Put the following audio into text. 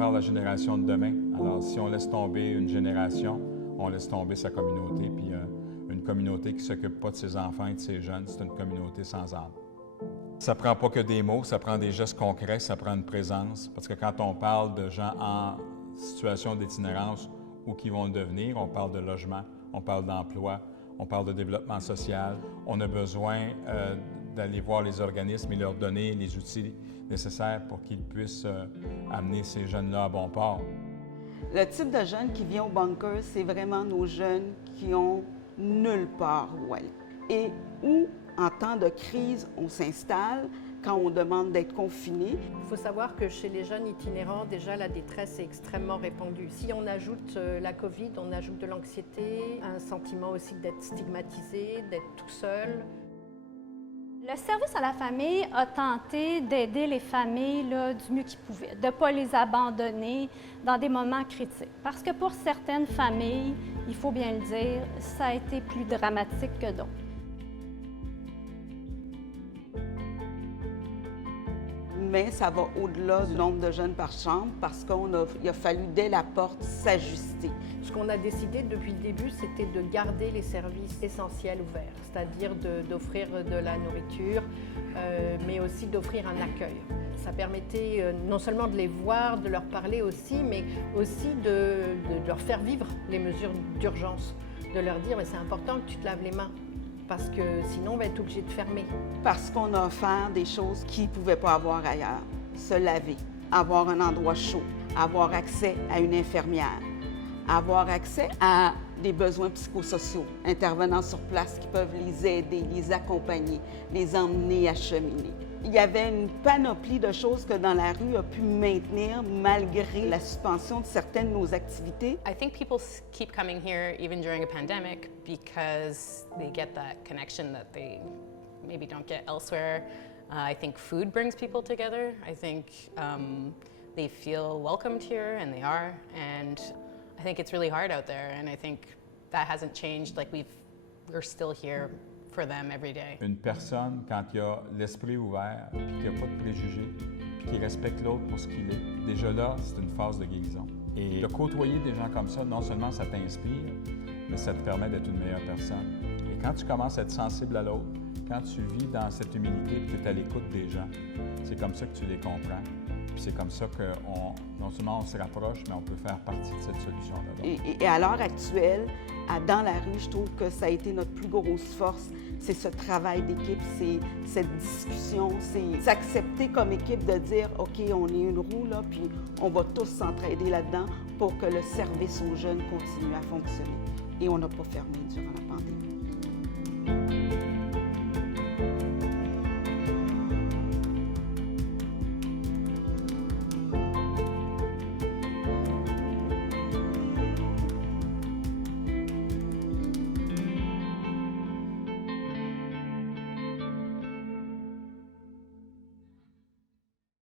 prépare la génération de demain. Alors, si on laisse tomber une génération, on laisse tomber sa communauté. Puis une communauté qui ne s'occupe pas de ses enfants et de ses jeunes, c'est une communauté sans âme. Ça ne prend pas que des mots, ça prend des gestes concrets, ça prend une présence. Parce que quand on parle de gens en situation d'itinérance ou qui vont le devenir, on parle de logement, on parle d'emploi, on parle de développement social. On a besoin d'aller voir les organismes et leur donner les outils nécessaires pour qu'ils puissent amener ces jeunes-là à bon port. Le type de jeunes qui vient au bunker, c'est vraiment nos jeunes qui ont nulle part où aller. Et où, en temps de crise, on s'installe, quand on demande d'être confiné. Il faut savoir que chez les jeunes itinérants, déjà, la détresse est extrêmement répandue. Si on ajoute la COVID, on ajoute de l'anxiété, un sentiment aussi d'être stigmatisé, d'être tout seul. Le service à la famille a tenté d'aider les familles là, du mieux qu'il pouvait, de ne pas les abandonner dans des moments critiques. Parce que pour certaines familles, il faut bien le dire, ça a été plus dramatique que d'autres. Mais ça va au-delà du nombre de jeunes par chambre parce qu'il a fallu, dès la porte, s'ajuster. Ce qu'on a décidé depuis le début, c'était de garder les services essentiels ouverts, c'est-à-dire d'offrir de la nourriture, mais aussi d'offrir un accueil. Ça permettait non seulement de les voir, de leur parler aussi, mais aussi de leur faire vivre les mesures d'urgence, de leur dire « mais c'est important que tu te laves les mains ». Parce que sinon, on va être obligé de fermer. Parce qu'on a offert des choses qu'ils ne pouvaient pas avoir ailleurs. Se laver, avoir un endroit chaud, avoir accès à une infirmière, avoir accès à des besoins psychosociaux, intervenants sur place qui peuvent les aider, les accompagner, les emmener à cheminer. Il y avait une panoplie de choses que Dans la rue a pu maintenir malgré la suspension de certaines de nos activités. I think people keep coming here even during a pandemic because they get that connection that they maybe don't get elsewhere. I think food brings people together. I think they feel welcomed here, and they are. And I think it's really hard out there, and I think that hasn't changed. Like we're still here for them every day. Une personne, quand il a l'esprit ouvert, puis qu'il n'y a pas de préjugés, puis qu'il respecte l'autre pour ce qu'il est, déjà là, c'est une phase de guérison. Et de côtoyer des gens comme ça, non seulement ça t'inspire, mais ça te permet d'être une meilleure personne. Et quand tu commences à être sensible à l'autre, quand tu vis dans cette humilité et que tu es à l'écoute des gens, c'est comme ça que tu les comprends. Puis c'est comme ça que non seulement on se rapproche, mais on peut faire partie de cette solution-là. Et à l'heure actuelle, Dans la rue, je trouve que ça a été notre plus grosse force. C'est ce travail d'équipe, c'est cette discussion, c'est s'accepter comme équipe de dire « OK, on est une roue, là, puis on va tous s'entraider là-dedans pour que le service aux jeunes continue à fonctionner. » Et on n'a pas fermé durant la pandémie.